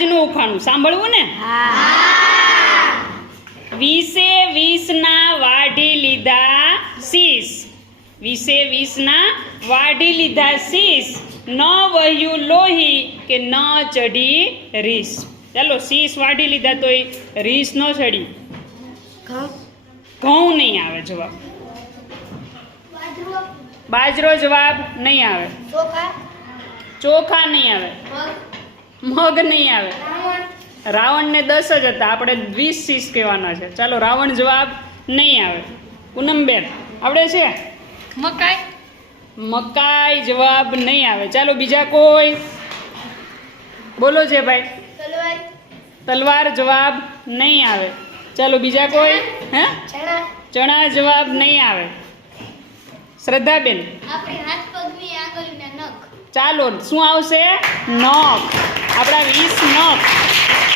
આજનું ઉખાણું. સાંભળવું ને? વીસે વીસના વાઢી લીધા શીશ. વીસે વીસના વાઢી લીધા શીશ. ન વહ્યું લોહી કે ન ચઢી રીસ. ચાલો શીશ વાઢી લીધા તોય રીસ ન ચડી ઘઉં? નહીં આવે જવાબ. બાજરો? જવાબ નહીં આવે. ચોખા? નહીં આવે. મગ નહીં આવે. રાવણને દસ જ હતા આપણે વીસ શીશ કહેવાના છે. ચાલો રાવણ જવાબ નહીં આવે. પૂનમબેન આપણે છે? મકાઈ? મકાઈ જવાબ નહીં આવે. ચાલો બીજા કોઈ? બોલો છે ભાઈ. તલવાર. જવાબ નહીં આવે. ચાલો બીજા કોઈ? હે? ચણા જવાબ નહીં આવે. શ્રદ્ધાબેન. આપણી હાથ પગની આંગળીના નખ. ચાલો શું આવશે? નખ. આપણા વીસ નખ